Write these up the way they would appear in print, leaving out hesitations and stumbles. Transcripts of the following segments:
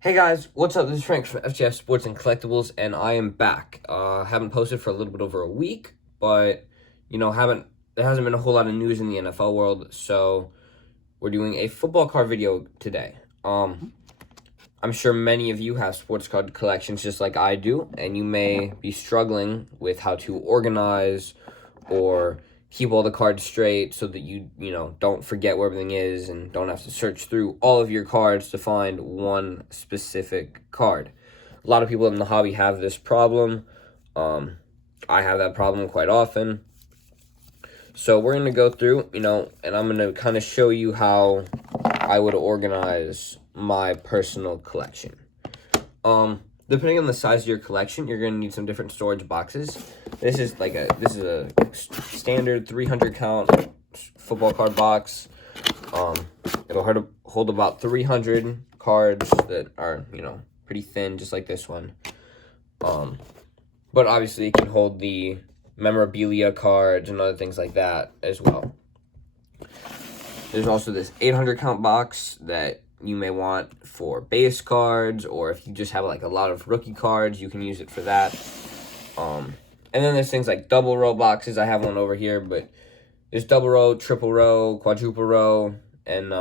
Hey guys, what's up? This is Frank from FGF Sports and Collectibles, and I am back. Haven't posted for a little bit over a week, but haven't there hasn't been a whole lot of news in the NFL world, so we're doing a football card video today. I'm sure many of you have sports card collections just like I do, and you may be struggling with how to organize or keep all the cards straight so that you don't forget where everything is and don't have to search through all of your cards to find one specific card. A lot of people in the hobby have this problem. I have that problem quite often. So we're going to go through, and I'm going to kind of show you how I would organize my personal collection. Depending on the size of your collection, you're going to need some different storage boxes. This is a standard 300 count football card box. It'll hold about 300 cards that are, pretty thin, just like this one. But obviously it can hold the memorabilia cards and other things like that as well. There's also this 800 count box that you may want for base cards, or if you just have like a lot of rookie cards, you can use it for that. And then there's things like double row boxes. I have one over here, but there's double row, triple row, quadruple row, and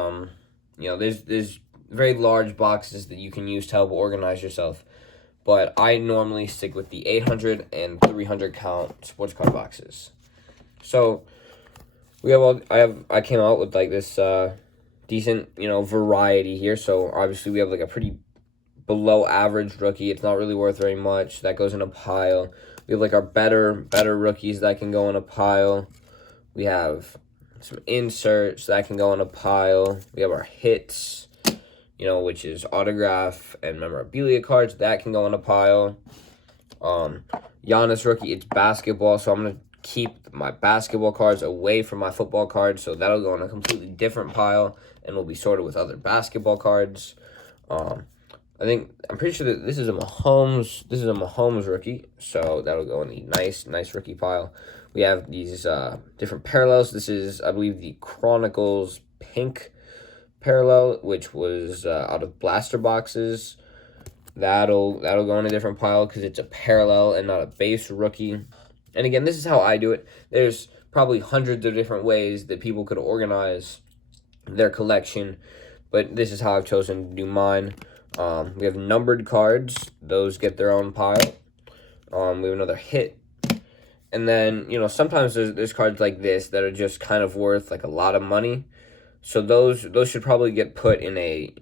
there's very large boxes that you can use to help organize yourself. But I normally stick with the 800 and 300 count sports card boxes. So I came out with like this decent, variety here. So obviously we have like a pretty below average rookie. It's not really worth very much. That goes in a pile. We have like our better rookies that can go in a pile. We have some inserts that can go in a pile. We have our hits, which is autograph and memorabilia cards that can go in a pile. Giannis rookie, it's basketball, so I'm going to keep my basketball cards away from my football cards, so that'll go in a completely different pile and will be sorted with other basketball cards. I'm pretty sure that this is a Mahomes rookie, so that'll go in the nice rookie pile. We have these different parallels. This is, I believe, the Chronicles pink parallel, which was out of blaster boxes. That'll go in a different pile because it's a parallel and not a base rookie. And again, this is how I do it. There's probably hundreds of different ways that people could organize their collection, but this is how I've chosen to do mine. We have numbered cards. Those get their own pile. We have another hit. And then, sometimes there's cards like this that are just kind of worth like a lot of money. So those should probably get put in a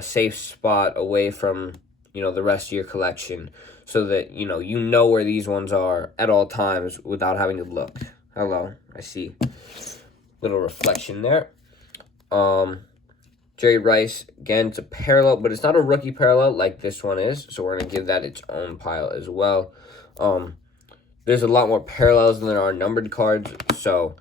safe spot away from, the rest of your collection, so that, you know where these ones are at all times without having to look. Hello, I see little reflection there. Jerry Rice, again, it's a parallel, but it's not a rookie parallel like this one is, so we're going to give that its own pile as well. There's a lot more parallels than there are numbered cards, so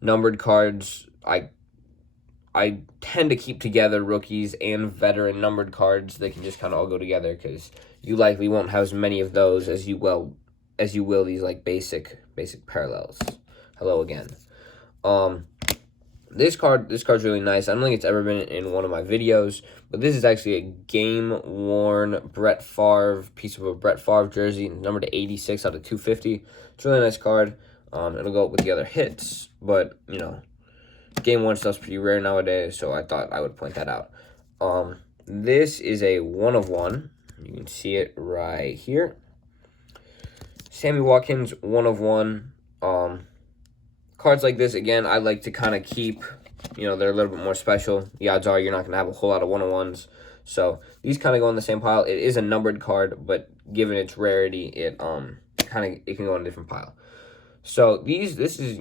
numbered cards, I tend to keep together rookies and veteran numbered cards. They can just kind of all go together because you likely won't have as many of those as you will these like basic parallels. Hello again. This card's really nice. I don't think it's ever been in one of my videos, but this is actually a game-worn Brett Favre, piece of a Brett Favre jersey, numbered to 86 out of 250. It's a really nice card. It'll go with the other hits, but, game-worn stuff's pretty rare nowadays, so I thought I would point that out. This is a 1-of-1. You can see it right here. Sammy Watkins, 1-of-1. Cards like this, again, I like to kind of keep, they're a little bit more special. The odds are you're not going to have a whole lot of 1-of-1s. So these kind of go in the same pile. It is a numbered card, but given its rarity, it can go in a different pile. So this is,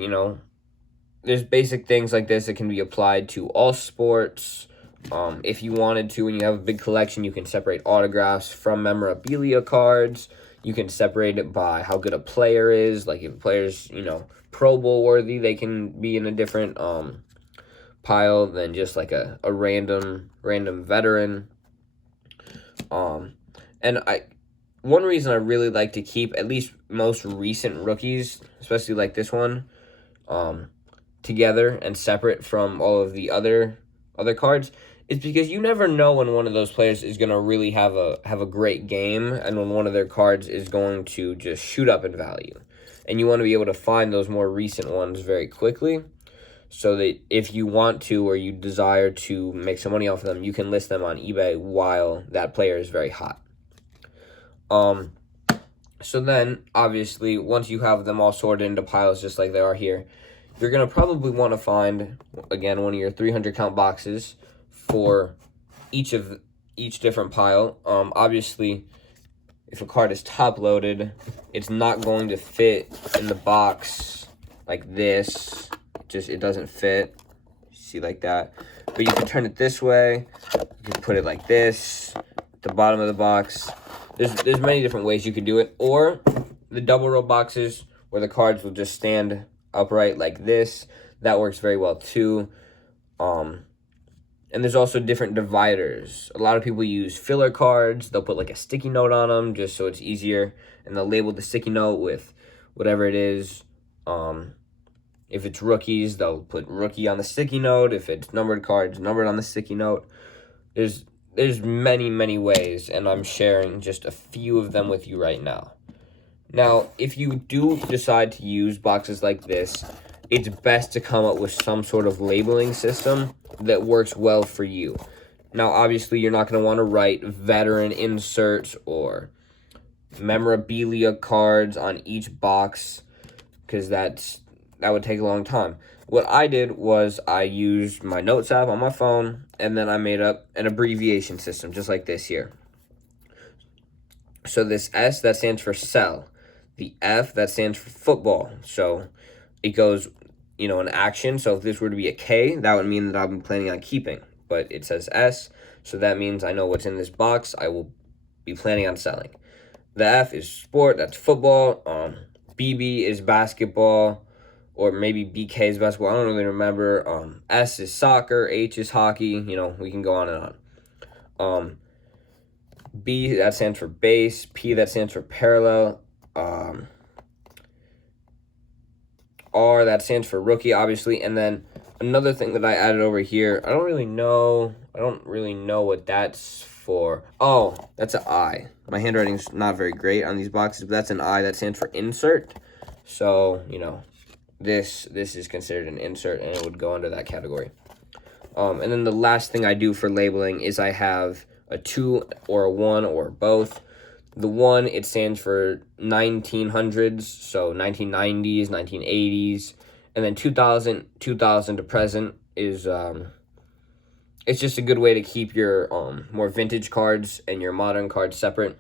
there's basic things like this that can be applied to all sports. If you wanted to, when you have a big collection, you can separate autographs from memorabilia cards. You can separate it by how good a player is. Like if a player's, Pro Bowl worthy, they can be in a different pile than just like a random veteran. And one reason I really like to keep at least most recent rookies, especially like this one, together and separate from all of the other cards It's because you never know when one of those players is going to really have a great game, and when one of their cards is going to just shoot up in value. And you want to be able to find those more recent ones very quickly, so that if you want to or you desire to make some money off of them, you can list them on eBay while that player is very hot. So then, obviously, once you have them all sorted into piles just like they are here, you're going to probably want to find, again, one of your 300 count boxes for each different pile. Obviously, if a card is top loaded, it's not going to fit in the box like this. It doesn't fit. See, like that. But you can turn it this way. You can put it like this at the bottom of the box. There's many different ways you could do it. Or the double row boxes where the cards will just stand upright like this. That works very well too. And there's also different dividers. A lot of people use filler cards. They'll put like a sticky note on them just so it's easier. And they'll label the sticky note with whatever it is. If it's rookies, they'll put rookie on the sticky note. If it's numbered cards, numbered on the sticky note. There's many, many ways, and I'm sharing just a few of them with you right now. Now, if you do decide to use boxes like this, it's best to come up with some sort of labeling system that works well for you. Now, obviously, you're not going to want to write veteran inserts or memorabilia cards on each box, because that would take a long time. What I did was I used my Notes app on my phone, and then I made up an abbreviation system, just like this here. So this S, that stands for sell. The F, that stands for football. So it goes, an action. So if this were to be a K, that would mean that I'm planning on keeping. But it says S, so that means I know what's in this box. I will be planning on selling. The F is sport, that's football. BB is basketball. Or maybe BK is basketball. I don't really remember. S is soccer. H is hockey. We can go on and on. B, that stands for base. P, that stands for parallel. R, that stands for rookie, obviously. And then another thing that I added over here, I don't really know what that's for. Oh, that's an I. My handwriting's not very great on these boxes, but that's an I. That stands for insert. So, This is considered an insert, and it would go under that category. And then the last thing I do for labeling is I have a 2 or a 1 or both. The 1, it stands for 1900s, so 1990s, 1980s. And then 2000 to present is, it's just a good way to keep your more vintage cards and your modern cards separate.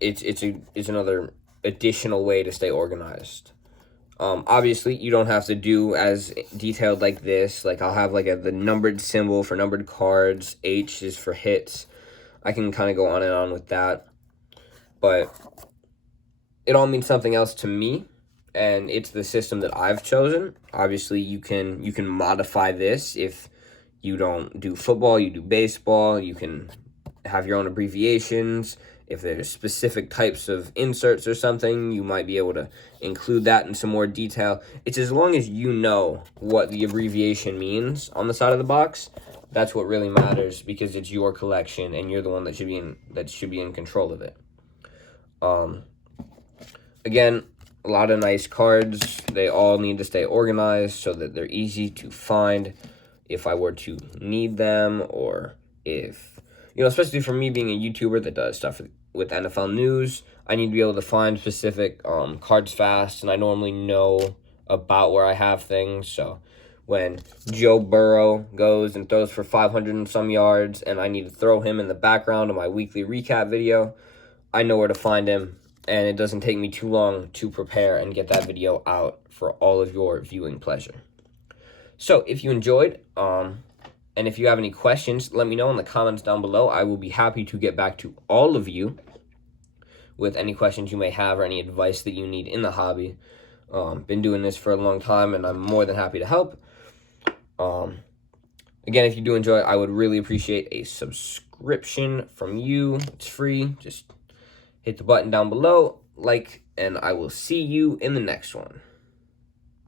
It's another additional way to stay organized. Obviously, you don't have to do as detailed like this. Like, I'll have like the numbered symbol for numbered cards. H is for hits. I can kind of go on and on with that. But it all means something else to me, and it's the system that I've chosen. Obviously, you can modify this. If you don't do football, you do baseball. You can have your own abbreviations. If there's specific types of inserts or something, you might be able to include that in some more detail. It's as long as you know what the abbreviation means on the side of the box, that's what really matters, because it's your collection and you're the one that should be in control of it. Again, a lot of nice cards. They all need to stay organized so that they're easy to find if I were to need them, or if especially for me being a YouTuber that does stuff with NFL news, I need to be able to find specific cards fast, and I normally know about where I have things. So when Joe Burrow goes and throws for 500 and some yards, and I need to throw him in the background of my weekly recap video, I know where to find him, and it doesn't take me too long to prepare and get that video out for all of your viewing pleasure. So if you enjoyed, and if you have any questions, let me know in the comments down below. I will be happy to get back to all of you with any questions you may have or any advice that you need in the hobby. Been doing this for a long time, and I'm more than happy to help. Again, if you do enjoy, I would really appreciate a subscription from you. It's free. Just hit the button down below, like, and I will see you in the next one.